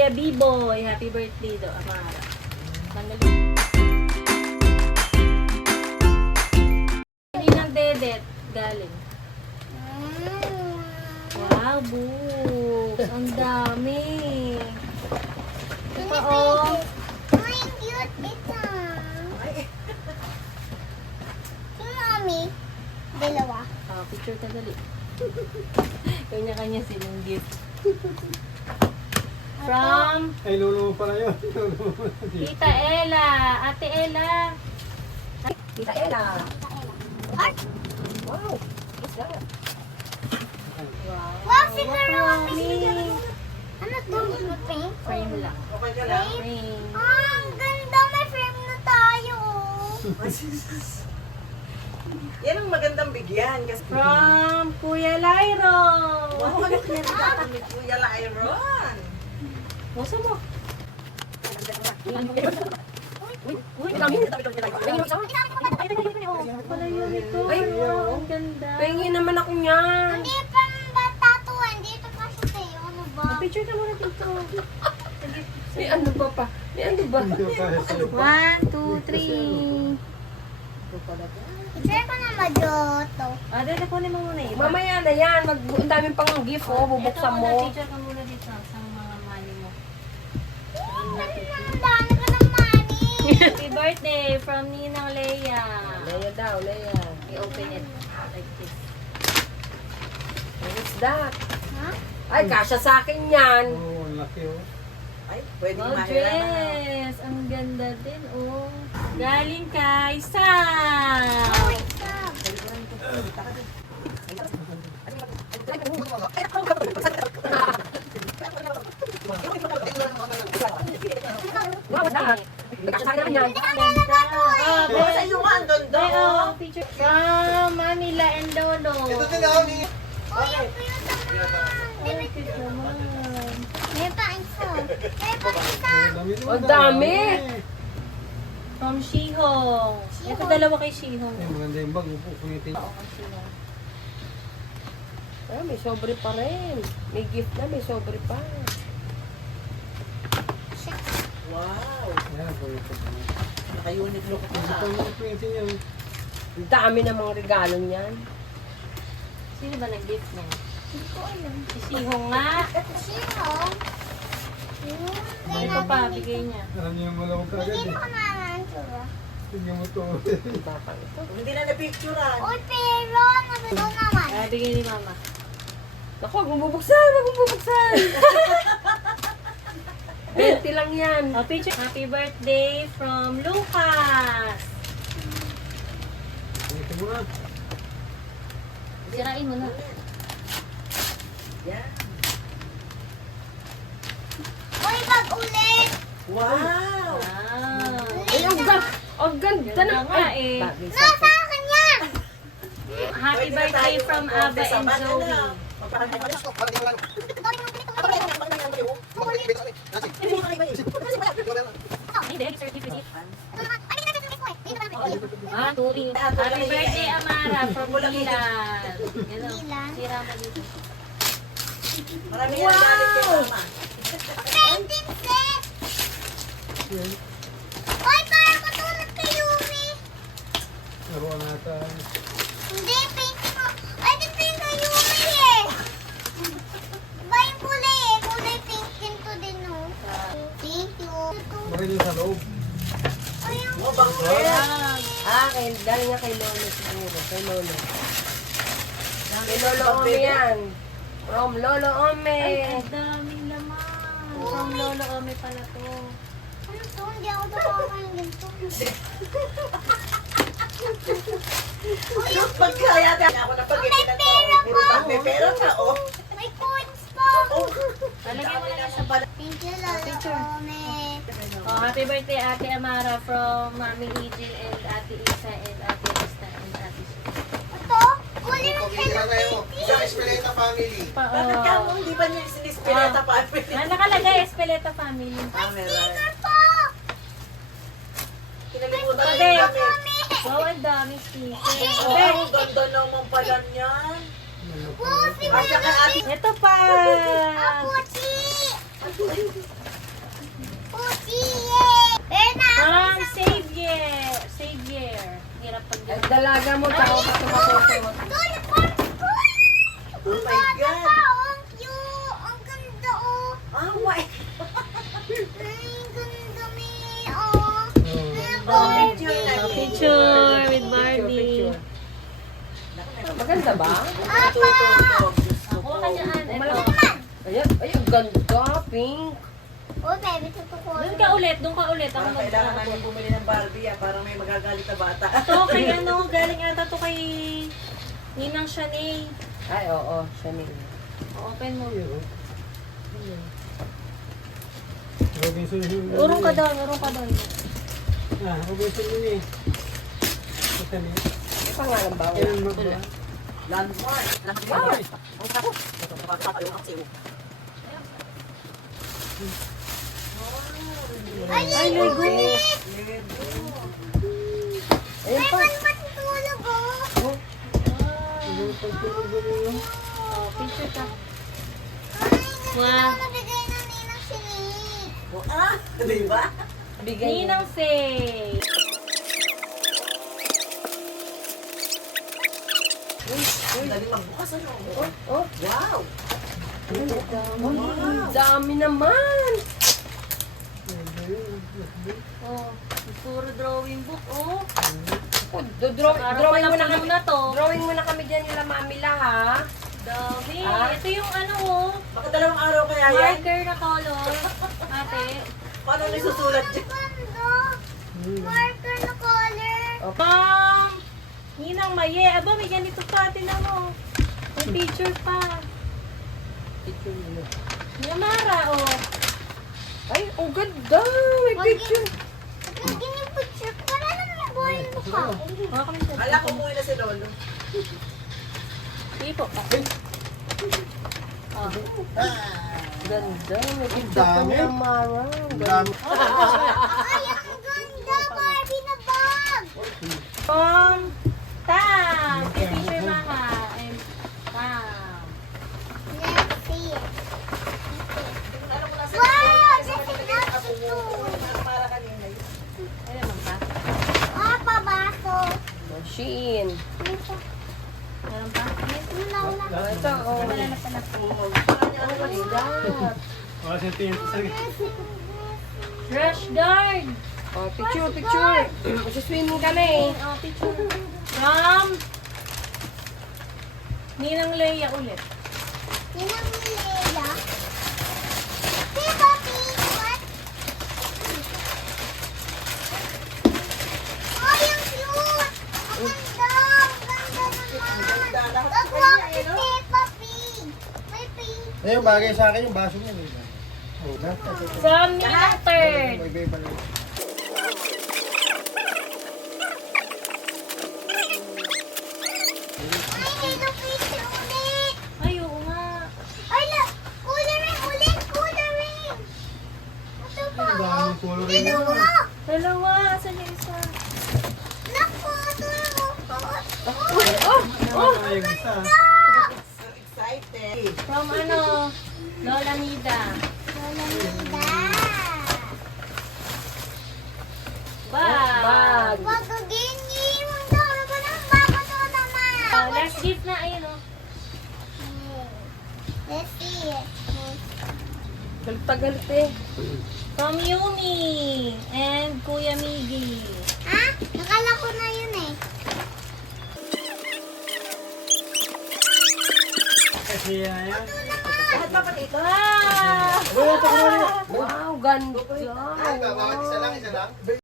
Kuya B-Boy, happy birthday do, Amara. Tanggalin. Hindi ng dedet, galing. Wow, books. Ang dami. Ito pa, oh. Ay, cute ito. Si Mommy. Dalawa. Oh, picture ka dali. Kanya-kanya silang gift. From Ay, lolo pala yun. Lolo pala. Tita Ella. Ate Ella. Tita Ella. Ay, Wow. What's that? wow, si Carlo. Marami. Ano to? Pink? Frame lang. Okay ka lang? Frame. Ah, ang ganda. May frame na tayo. Yan ang magandang bigyan kasi From Kuya Lyro. wow, ano kaya nagkakamit Kuya Lyron? Musa mo. Uy, dami na dami Kuya Lyron. Pala yun ito. Ay, wow, ang ganda. Pengin naman ako niyan. Hindi pa tatuan. Dito pa siya sa'yo. Ano ba? Picture ka muna dito. May ano ba pa? May ano ba? Hindi ko kaya sa'yo. 1, 2, 3. Share ko na majoto. Ah, dito kunin mo muna iba. Mamaya na yan. Ang daming pang gift oh. Bubuksan Ito mo. muna, picture ka muna dito sa mga mali mo. Ang dami ko ng money. Happy birthday from Ninang Leia. Leia daw, Leia. I-open it like this. What's that? Ha? Ay, kasya sa akin yan. Oo, ang laki oh. Ay, pwede Oh, dress! Ang ganda din, oh. Galing kay Sam! Wait, stop. Wow, what's that? Kasya sa akin yan. Oh, Oh, sa iyo nga, ang dondo. Ay, oh, picture from Manila and Lolo. Oh, yung cute naman. Ay, cute naman. May pa isa. May pa isa. Ang dami. From Shihong. Ito dalawa kay Shihong. Ay, maganda yung bag. Upo, kumitin. Oo, kay Shihong. Ay, may sobre pa rin. May gift na, may sobre pa. Wow. Ayan, kumitin. Naka-uniqlo ko Hindi pa yung kumitin yan. Ang dami ng mga regalo niyan. Sino ba nag-gift niya? Hindi ko alam. Si Shihong nga. Sino? Ito pa, bigay niya. Alam niyo yung malawag ka agad Bigyan eh. ko naman ito. Tingnan mo to. Baka ito. Hindi na na-picturean. Uy, pero nabito naman. Ah, bigay ni Mama. Naku, huwag mong bubuksan, huwag mong bubuksan. 20 lang yan. Oh, picture. Happy birthday from Lucas. Kumitin mo na. Sirain mo na. Yan. Uy, bag ulit. Wow. Wow. Ay, ang ganda Ganda na. nga eh. Bagay sa Nasa akin yan. Happy birthday from Aba and Zoe. Hindi, certificate. 1, 2, 3. Happy birthday, Amara, from Milan. Yan o. Milan? Sira mo dito. Marami yan galit kay Mama. Painting set. Uy, parang katulad kay Yumi. Laruan natin. Hindi, painting ko. Ay, di pa yung kay Yumi eh. Diba yung kulay eh? Kulay pink din to din, no? Thank you. Bakit yung sa loob? Ay, yung Oh, bangkit. Ah, Dahil nga kay Lolo siguro. Kay Lolo. Kay Lolo Lolo Ome yan. From Lolo Ome. ay, ang daming laman. From Lolo Ome pala to. ano to? Hindi ako nakakain ganito. Uy, yung Pagkaya ako na pag-ibig na to. Puro ba? May pera ka, oh. may coins pa. Oh. Lalagyan mo na lang sa bala. Thank you, Lolo Ome. Oh, happy birthday, Ate Amara, from Mami Ijil and Ate Isa and Ate Rista and Ate Sue. Ito? Kulay ng Hello Kitty. Sa Espeleta family. Bakit ka mo? Hindi ba niya sinispireta pa? Nakalagay, Espeleta Family. Sticker po. Kinalimutan Sabi. niya yung gamit. Wow, ang dami sticker. Oh, Sabi, ang ganda naman pala niyan. Wow, si Asya kay ate. ito pa. Apuchi. dalaga mo, tao pa tumakusunod. Doon, parang Oh my God. ang cute. Ang ganda, oh. Oh my. Ay, ganda, may, oh. Oh. Picture na. Picture with Barbie. Maganda ba? Tutulog. Kuha ka dyan. Ito. Ayan, ay, ang ganda, pink. Oh, baby, tutuko. Doon ka ulit. Doon ka ulit. Ako Parang kailangan namin bumili ng Barbie parang may magagalit na bata. Ito kay ano, galing ata to kay Ninang Shanae. Ay, oo, siya nila. Open mo. Robinson yun. Urong ka doon, urong ka doon. Ah, Robinson yun eh. Ito niya. Ano pangalan ba? Kailan magba? Landmark. Ay! Ang sarap. Ito, nakakatayo ang kasi. Ay, Ay, Lego. Ayan pa. Ay, ba't tulog, oh? Yung pagtulog mo yun. Oh, picture ka. Ay, Wow. nabigay na Ninang Sini. Ah, di ba? Bigay niya. Ninang Faye. Dali magbukas ano. Oh, Wow. ang dami naman. Oh, puro drawing book, oh. Oh, Araw drawing pa mo na lang kami. na to. Drawing mo na kami dyan nila mamila, ha? Dami. Ah? Ito yung ano, oh. Baka dalawang araw kaya yan. Marker na color. Ate. Paano nasusulat dyan? Ganda. Marker na color. Mom! Ninang Maye. Aba, may ganito pa. Tinan mo. May picture pa. Picture mo. Yamara, oh. Ay, ang ganda. May picture. Naging yung picture. Para lang yung buhay mo ka. Mga kami sa Ala ko umuwi na si Lolo. tipo pa. Oh. Ganda. May picture pa dami. ni Amara. Ang dami. Ay, ang ganda. Barbie na bag. Mom! Tam! May picture mama. And Tam. Let's see it. Ano mo na sa Wow! This is not para kanina yun. Ay, naman pa. Ah, pabaso. Machine. Meron pa? Una. Ito, oh. Wala na pala. Ganda. Oh, sa tingin sa Rush guard! Oh, picture, picture. Magsiswimming kami. Oh, picture. From Ninang Leia ulit. Ninang Leia. Si Papi, what? Ay, ang cute! Ang ganda! Ang ganda naman! Nagwag si Peppa Pig! May pink! Eh, yung bagay sa akin yung baso niya. Oh, From Ninang Third. May iba lang. Ay, dito picture ulit! Ay, oo nga. Ay, coloring ulit! Coloring! Ito pa, Ang oh! daming coloring Dito mo. mo! Dalawa. Saan yung isa? Naku, ito yung Ay, yung isa. So excited. From ano? Lola Nida. Bag. Bag. Wag again, yung dami ko ng bago to naman. Oh, last gift na. Ayun, oh. Let's see it. Galit eh. From Yumi and Kuya Miggy. Ha? Nakala ko na yun eh. Kasi yan. Lahat pa pa dito. Wow! Wow, ganda. Isa lang, isa lang.